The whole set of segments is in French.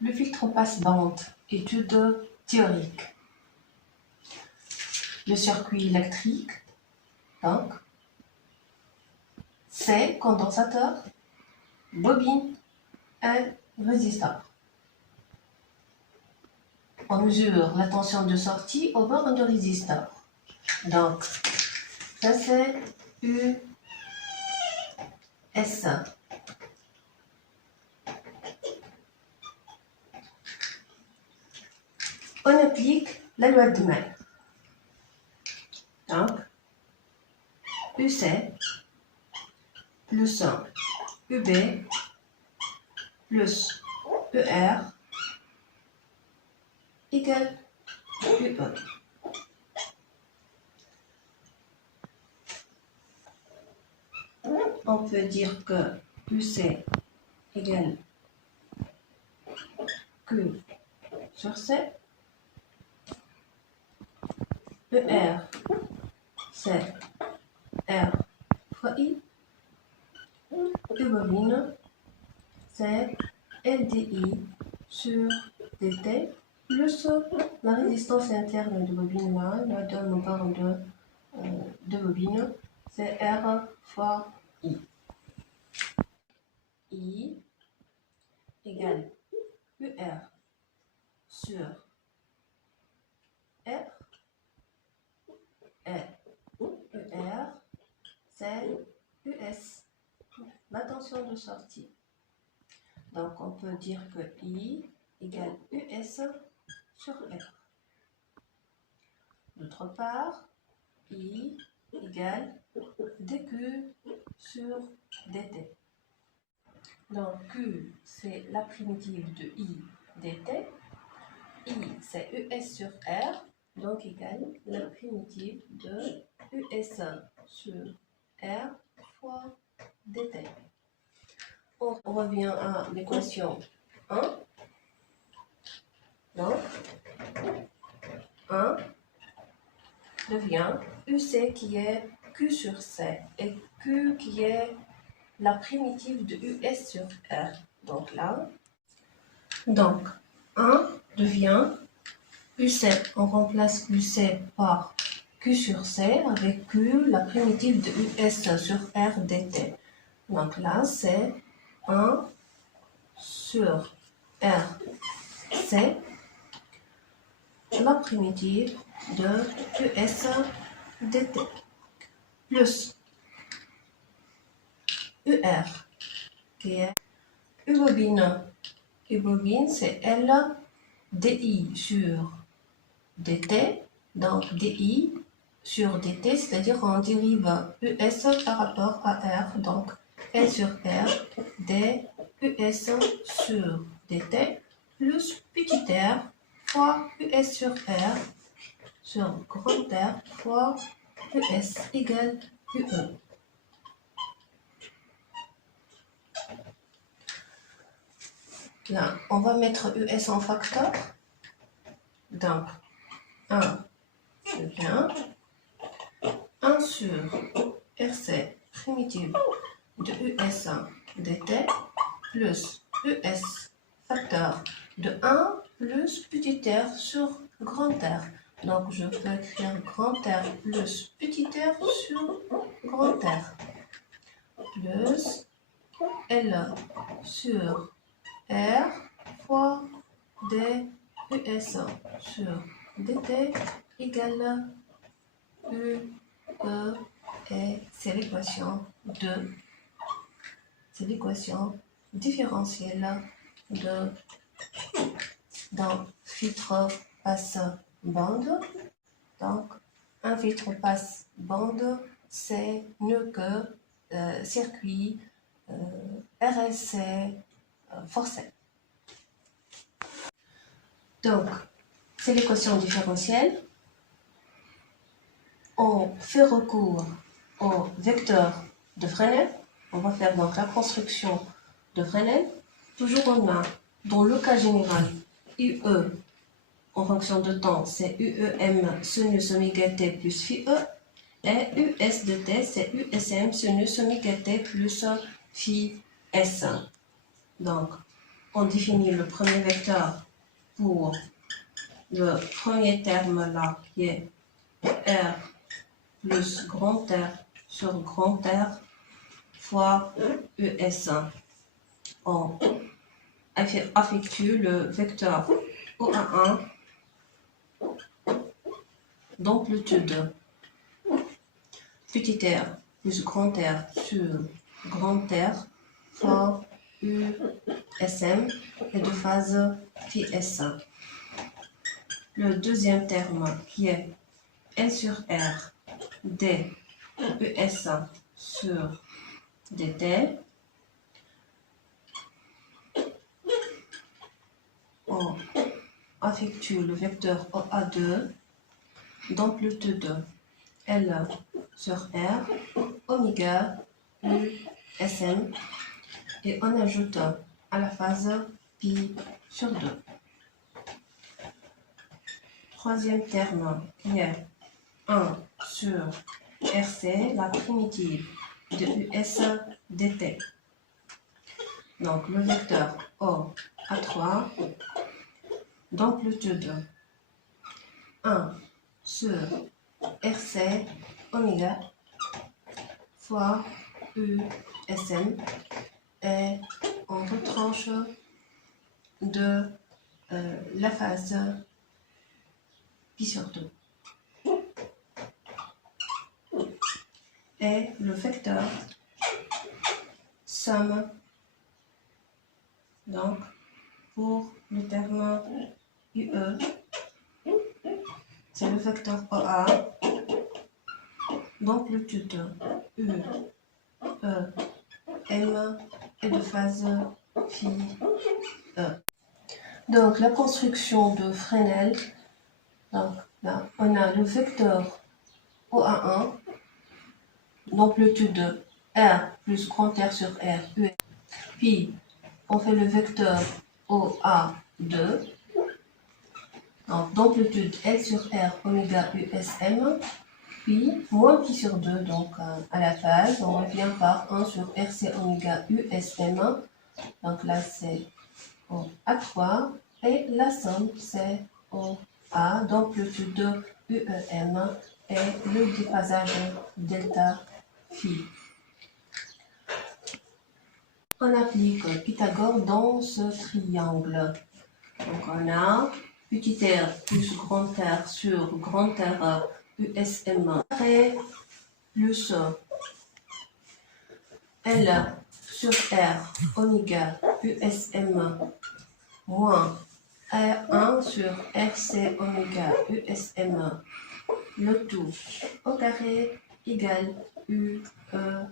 Le filtre passe-bande, étude théorique. Le circuit électrique, donc, c'est condensateur, bobine et résisteur. On mesure la tension de sortie au bord de résisteur. Donc, ça c'est US. On applique la loi de May. Donc, UC plus UB plus ER égale UE. On peut dire que UC égale Q sur C. ER, c'est R fois I. E bobine, c'est LDI sur DT plus la résistance interne de bobine là, la donne au bord de bobine, c'est R fois I. I égale UR sur R et ER, c'est US, la tension de sortie. Donc on peut dire que I égale US sur R. D'autre part, I égale dQ sur dt. Donc Q, c'est la primitive de I dt. I, c'est US sur R, donc égale la primitive de US sur R fois dt. On revient à l'équation 1. Donc, 1 devient UC qui est Q sur C et Q qui est la primitive de US sur R. Donc là, 1 devient UC. On remplace UC par Q sur C avec Q, la primitive de US sur R dt. Donc là, c'est 1 sur R C, la primitive de US dt, plus UR, qui est U bobine. U bobine, c'est L DI sur dt, donc DI sur dt, c'est-à-dire on dérive US par rapport à R, donc L sur R, D US sur dt, plus petit r fois US sur R sur grand R fois US égale UE. Là, on va mettre US en facteur. Donc, 1 devient 1 sur RC primitive de US dt plus US facteur de 1 plus petit r sur grand R. Donc, je peux écrire grand R plus petit r sur grand R plus L sur R fois D US sur dt égale U, E, et c'est l'équation 2. C'est l'équation différentielle d'un filtre passe-bande. Donc, un filtre passe-bande, c'est mieux que circuit RLC forcé. Donc, c'est l'équation différentielle. On fait recours au vecteur de Fresnel. On va faire donc la construction de Fresnel. Toujours on a, dans le cas général, UE en fonction de temps, c'est UEM sinus oméga t plus phi E. Et US de t, c'est USM sinus oméga t plus phi S. Donc, on définit le premier vecteur pour le premier terme là, qui est R plus grand R sur grand R fois ES1. On effectue le vecteur OA1 d'amplitude petit r plus grand R sur grand R fois USM et de phase phi S1. Le deuxième terme qui est L sur R d ES1 sur dt, on effectue le vecteur OA2 d'amplitude L sur R, oméga, U, SM, et on ajoute à la phase pi sur 2. Troisième terme qui est 1 sur RC, la primitive de US dt. Donc le vecteur O à 3 d'amplitude 1 sur RC oméga fois USM et on retranche de la phase pi sur 2. Et le vecteur somme donc pour le terme UE, c'est le vecteur OA d'amplitude U, E, M et de phase phi E. Donc la construction de Fresnel, donc là on a le vecteur OA1 d'amplitude R plus grand R sur R, U, puis on fait le vecteur OA2, donc d'amplitude L sur R oméga USM, puis moins pi sur 2, donc à la phase, on revient par 1 sur RC oméga USM, donc là c'est OA3, et la somme c'est OA d'amplitude UEM et le déphasage delta phi. On applique Pythagore dans ce triangle. Donc on a petit r plus grand R sur grand R USM carré plus L sur R oméga USM moins R1 sur RC oméga USM, le tout au carré égale UEM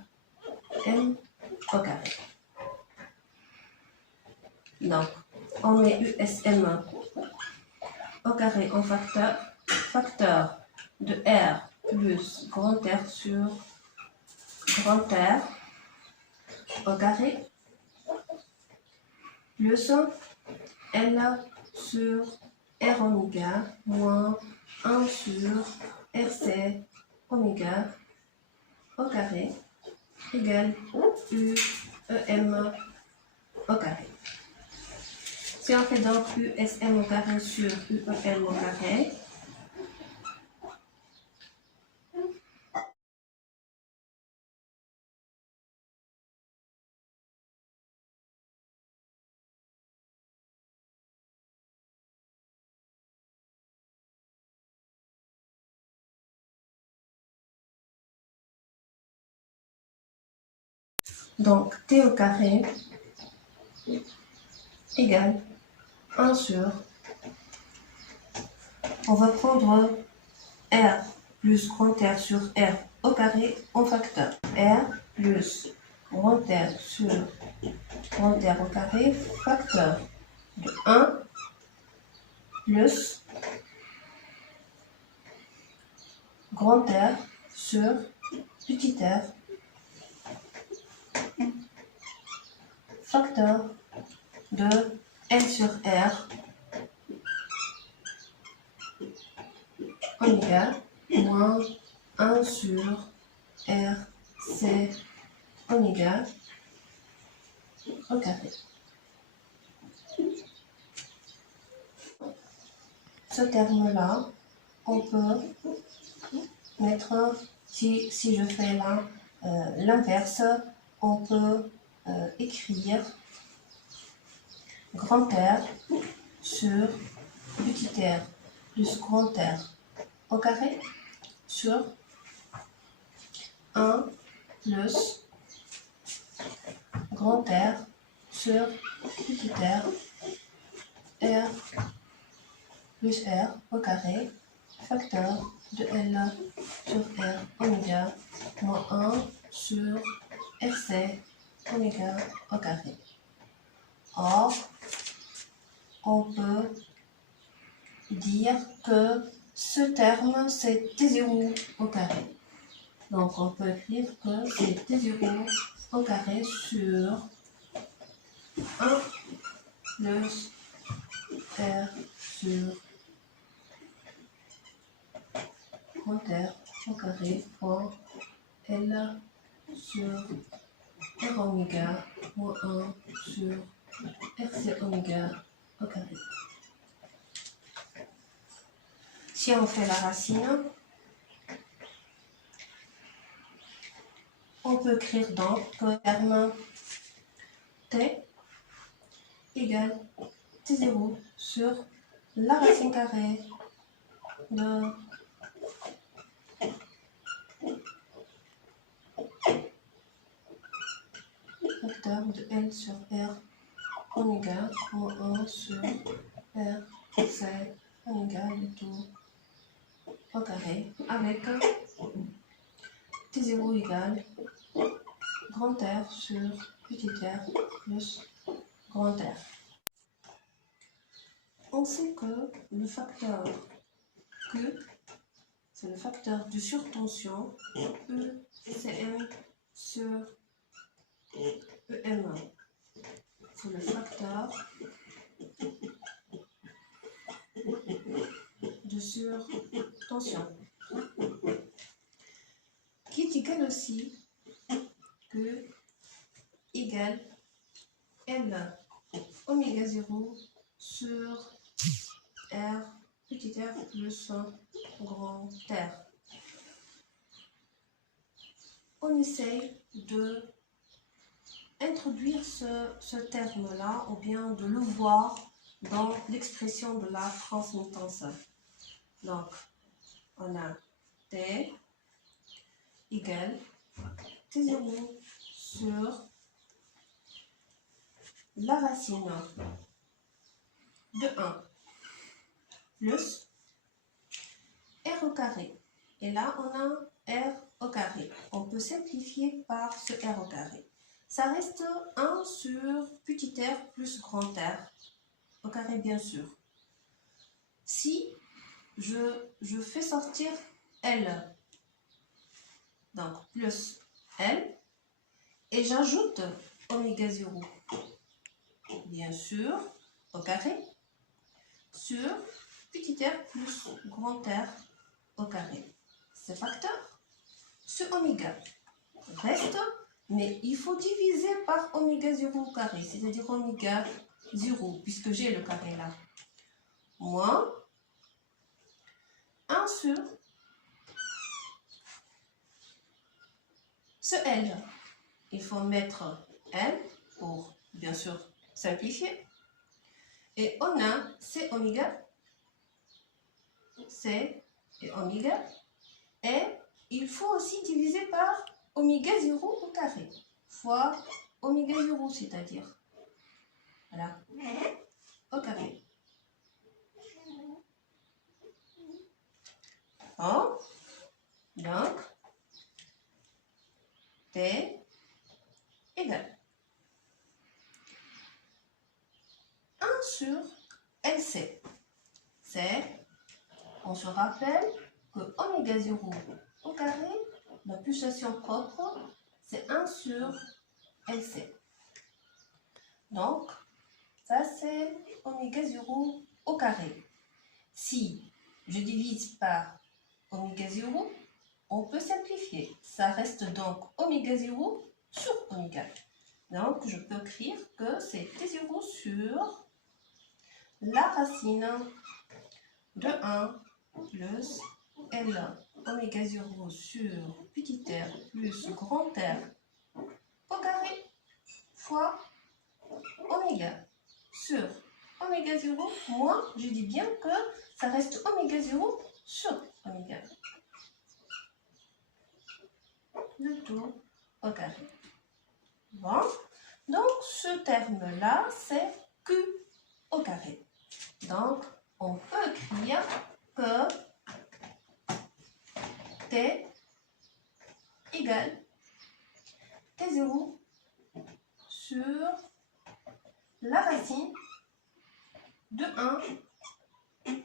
au carré. Donc, on met USM au carré en facteur de R plus grand R sur grand R au carré plus L sur R oméga moins 1 sur RC oméga au carré égale UEM au carré. Si on fait donc USM au carré sur UEM au carré, donc T au carré égale 1 sur, on va prendre R plus grand R sur R au carré en facteur. R plus grand R sur grand R au carré, facteur de 1 plus grand R sur petit r, facteur de L sur R oméga moins 1 sur R C oméga au carré. Ce terme-là, on peut mettre, si je fais l'inverse, on peut écrire grand R sur petit r plus grand R au carré sur 1 plus grand R sur petit r plus R au carré, facteur de L sur R oméga moins 1 sur RC oméga au carré. Or, on peut dire que ce terme c'est T0 au carré. Donc on peut écrire que c'est T0 au carré sur 1 plus R sur grand R au carré fois L sur R oméga moins 1 sur RC oméga au carré. Si on fait la racine, on peut écrire donc que le terme T égale T0 sur la racine carrée de facteur de L sur R oméga moins 1 sur R C oméga du tout au carré avec T0 égale grand R sur petit r plus grand R. On sait que le facteur Q, c'est le facteur de surtension ECM sur EM1. C'est le facteur de surtension qui est égal aussi que égale L oméga 0 sur R petit r plus grand R. On essaye de introduire ce terme-là ou bien de le voir dans l'expression de la transmittance. Donc, on a T égale T0 sur la racine de 1 plus R au carré. Et là, on a R au carré. On peut simplifier par ce R au carré. Ça reste 1 sur petit r plus grand R au carré, bien sûr. Si je fais sortir L, donc plus L, et j'ajoute oméga 0, bien sûr, au carré, sur petit r plus grand R au carré. Ce facteur, ce oméga reste, mais il faut diviser par oméga 0 au carré, c'est-à-dire oméga 0, puisque j'ai le carré là, moins 1 sur ce L. Il faut mettre L pour, bien sûr, simplifier. Et on a C oméga, C et oméga. Et il faut aussi diviser par oméga 0 au carré, fois oméga 0, c'est-à-dire, voilà, au carré. Bon, donc, T égale 1 sur LC. C'est, on se rappelle que oméga 0 au carré, la pulsation propre, c'est 1 sur LC. Donc, ça c'est oméga 0 au carré. Si je divise par oméga 0, on peut simplifier. Ça reste donc oméga 0 sur oméga. Donc, je peux écrire que c'est T0 sur la racine de 1 plus L oméga 0 sur petit r plus grand R au carré fois oméga sur oméga 0 moins, je dis bien que ça reste oméga 0 sur oméga. Le tout au carré. Bon, donc ce terme-là, c'est Q au carré. Donc, on peut écrire que T égale T0 sur la racine de 1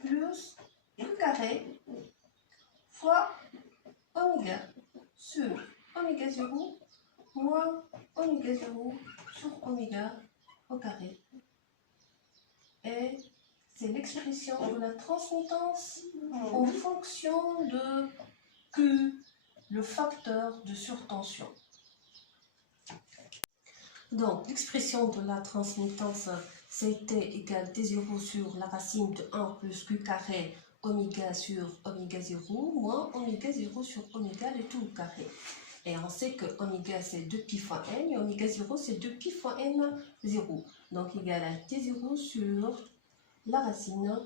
plus Q carré fois oméga sur oméga 0 moins oméga 0 sur oméga au carré. Et c'est l'expression de la transmittance en fonction de Q, le facteur de surtension. Donc, l'expression de la transmittance, c'est T égale T0 sur la racine de 1 plus Q carré oméga sur oméga 0 moins oméga 0 sur oméga le tout au carré. Et on sait que oméga c'est 2pi fois n et oméga 0 c'est 2pi fois n0. Donc égal à T0 sur la racine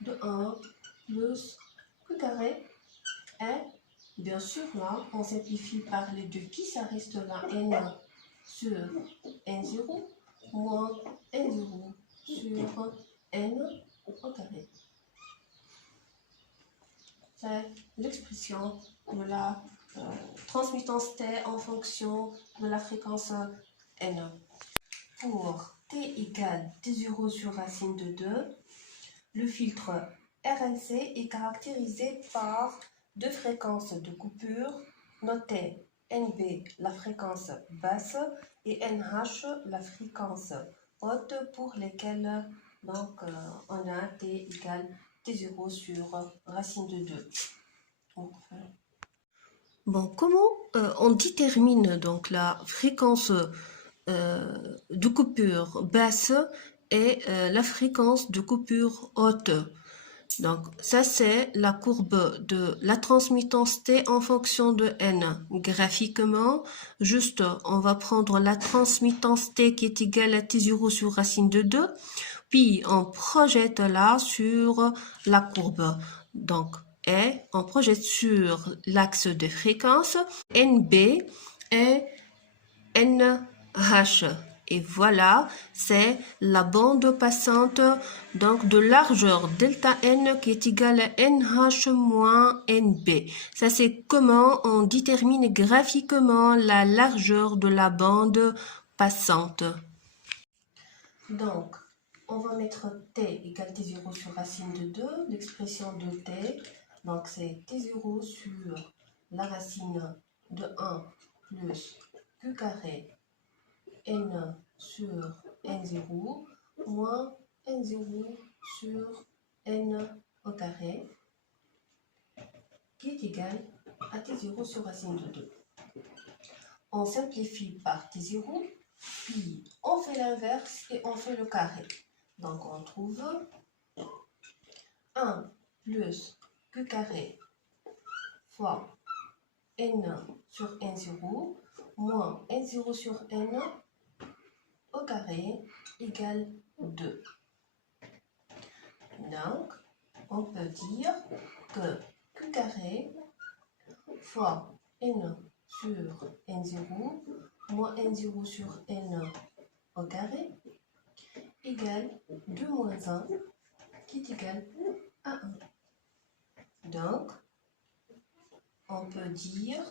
de 1 plus Q carré. Et bien sûr là, on simplifie par les 2pi, ça reste là n sur n0 moins n0 sur n au carré. C'est l'expression de la transmittance T en fonction de la fréquence n. Pour T égale T0 sur racine de 2, le filtre RLC est caractérisé par deux fréquences de coupure notées NB, la fréquence basse, et NH, la fréquence haute, pour lesquelles donc, on a T égale T0 sur racine de 2. Bon, comment on détermine donc la fréquence de coupure basse et la fréquence de coupure haute? Donc, ça c'est la courbe de la transmittance T en fonction de N. Graphiquement, juste, on va prendre la transmittance T qui est égale à T0 sur racine de 2, puis on projette là sur la courbe. Donc, et on projette sur l'axe de fréquence NB et NH. Et voilà, c'est la bande passante donc de largeur delta n qui est égale à NH moins NB. Ça, c'est comment on détermine graphiquement la largeur de la bande passante. Donc, on va mettre T égale T0 sur racine de 2, l'expression de T. Donc, c'est T0 sur la racine de 1 plus Q carré N sur N0 moins N0 sur N au carré qui est égal à T0 sur racine de 2. On simplifie par T0, puis on fait l'inverse et on fait le carré. Donc on trouve 1 plus Q carré fois N sur N0 moins N0 sur N au carré égale 2. Donc, on peut dire que Q carré fois N sur N0 moins N0 sur N au carré égale 2 moins 1 qui est égal à 1. Donc, on peut dire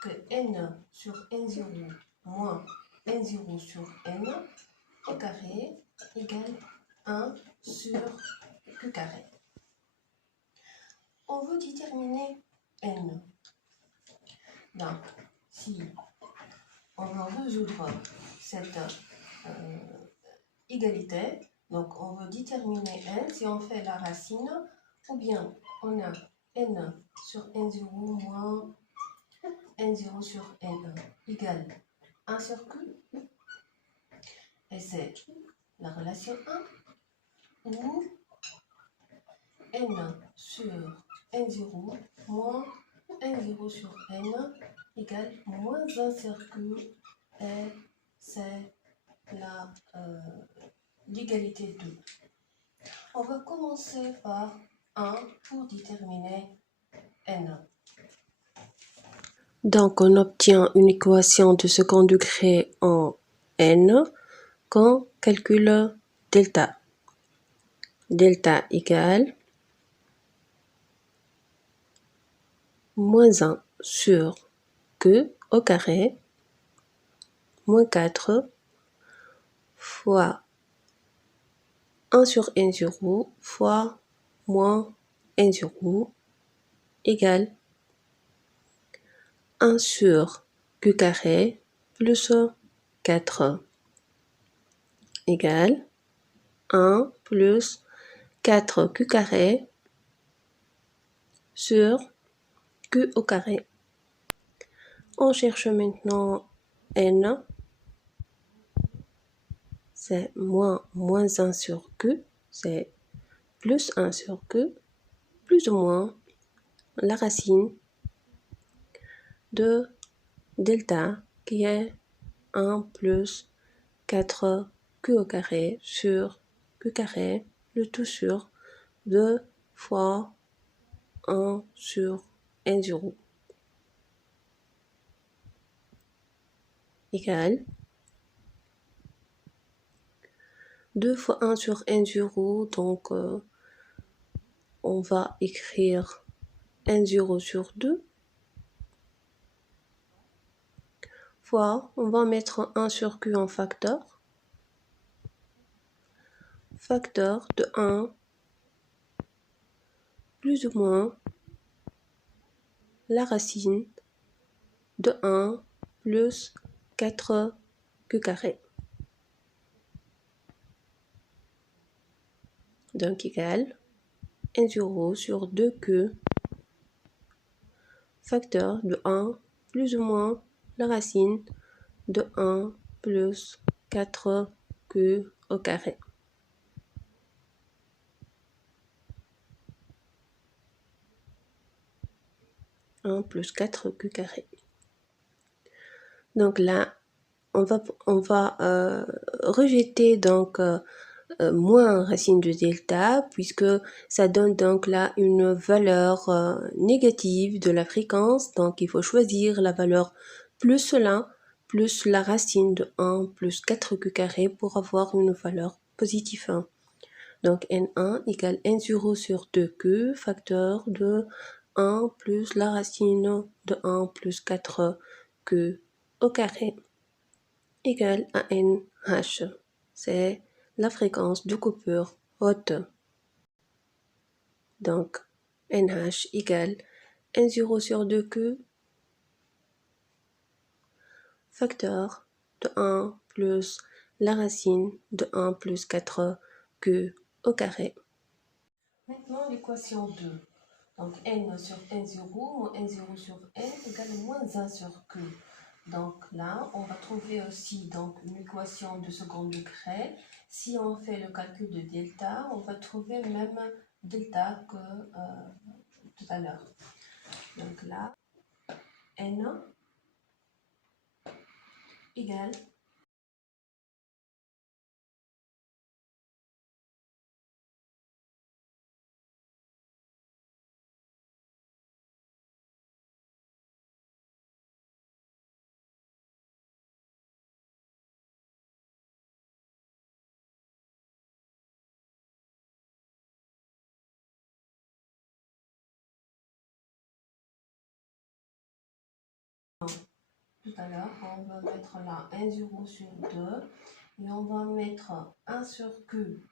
que N sur N0 moins N0 sur N au carré égale 1 sur Q carré. On veut déterminer N. Donc, si on veut résoudre cette égalité, donc on veut déterminer N, si on fait la racine, ou bien on a N sur N0 moins N0 sur N1 égale 1 sur Q, et c'est la relation 1, où n sur n0 moins n0 sur n égale moins 1 sur q, et c'est l'égalité 2. On va commencer par 1 pour déterminer n. Donc, on obtient une équation de second degré en n quand on calcule delta. Delta égale moins 1 sur q au carré moins 4 fois 1 sur n0 fois moins n0 égale 1 sur q carré plus 4 égale 1 plus 4 q carré sur q au carré. On cherche maintenant n, c'est moins 1 sur q, c'est plus 1 sur q, plus ou moins la racine de delta qui est 1 plus 4 q au carré sur q carré, le tout sur 2 fois 1 sur n0 égale 2 fois 1 sur n0, donc on va écrire n0 sur 2 fois, on va mettre 1 sur q en facteur, facteur de 1 plus ou moins la racine de 1 plus 4 q carré. Donc égale n0 sur 2q, facteur de 1 plus ou moins la racine de 1 plus 4q au carré. Plus 4q carré. Donc là, on va rejeter donc moins racine de delta, puisque ça donne donc là une valeur négative de la fréquence. Donc il faut choisir la valeur plus cela, plus la racine de 1 plus 4q carré pour avoir une valeur positive 1. Donc n1 égale n0 sur 2q, facteur de 1 plus la racine de 1 plus 4q au carré égale à nh. C'est la fréquence de coupure haute. Donc nh égale n0 sur 2q, facteur de 1 plus la racine de 1 plus 4q au carré. Maintenant l'équation 2. Donc n sur n0 moins n0 sur n égale moins 1 sur q. Donc là, on va trouver aussi donc, une équation de second degré. Si on fait le calcul de delta, on va trouver même delta que tout à l'heure. Donc là, n égale tout à l'heure, on va mettre là 1,0 sur 2 et on va mettre 1 sur q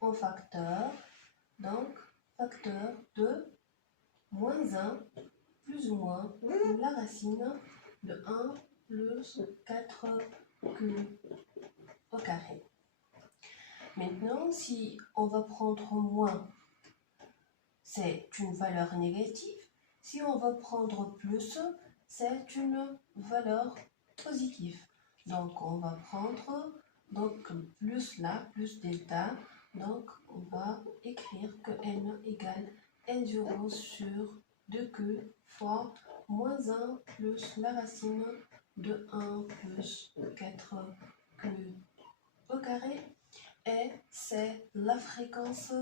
en facteur. Donc, facteur de moins 1 plus ou moins la racine de 1 plus 4q au carré. Maintenant, si on va prendre moins, c'est une valeur négative. Si on va prendre plus, c'est une valeur positive. Donc, on va prendre donc plus là, plus delta. Donc, on va écrire que n égale n0 sur 2q fois moins 1 plus la racine de 1 plus 4q au carré. Et c'est la fréquence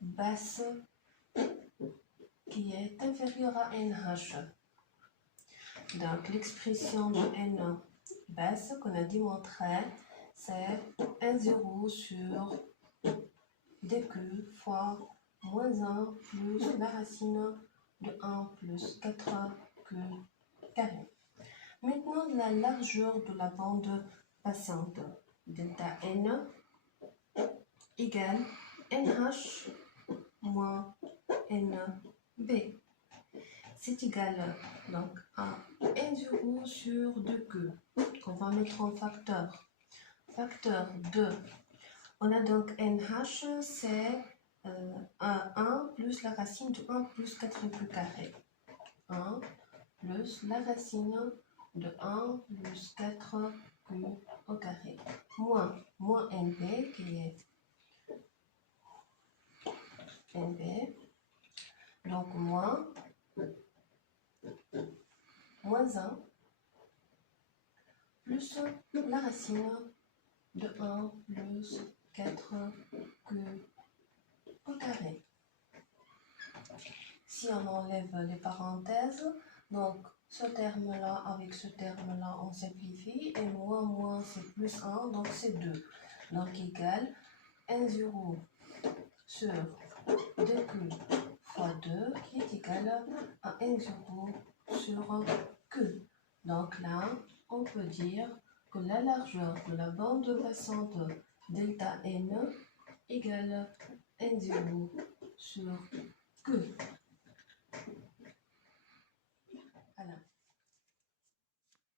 basse qui est inférieure à NH. Donc, l'expression de N basse qu'on a démontré, c'est N0 sur dq fois moins 1 plus la racine de 1 plus 4q carré. Maintenant, la largeur de la bande passante, delta N égale NH moins NB. C'est égal donc à N0 sur 2Q qu'on va mettre en facteur. Facteur 2. On a donc NH, c'est 1 plus la racine de 1 plus 4Q carré. 1 plus la racine de 1 plus 4Q au carré. Moins NB qui est NB. Donc moins 1 plus la racine de 1 plus 4q au carré. Si on enlève les parenthèses, donc ce terme-là avec ce terme-là, on simplifie, et moins c'est plus 1, donc c'est 2. Donc égal N0 sur 2q fois 2 qui est égal à N0 sur q. Donc là, on peut dire que la largeur de la bande passante delta n égale N0 sur q.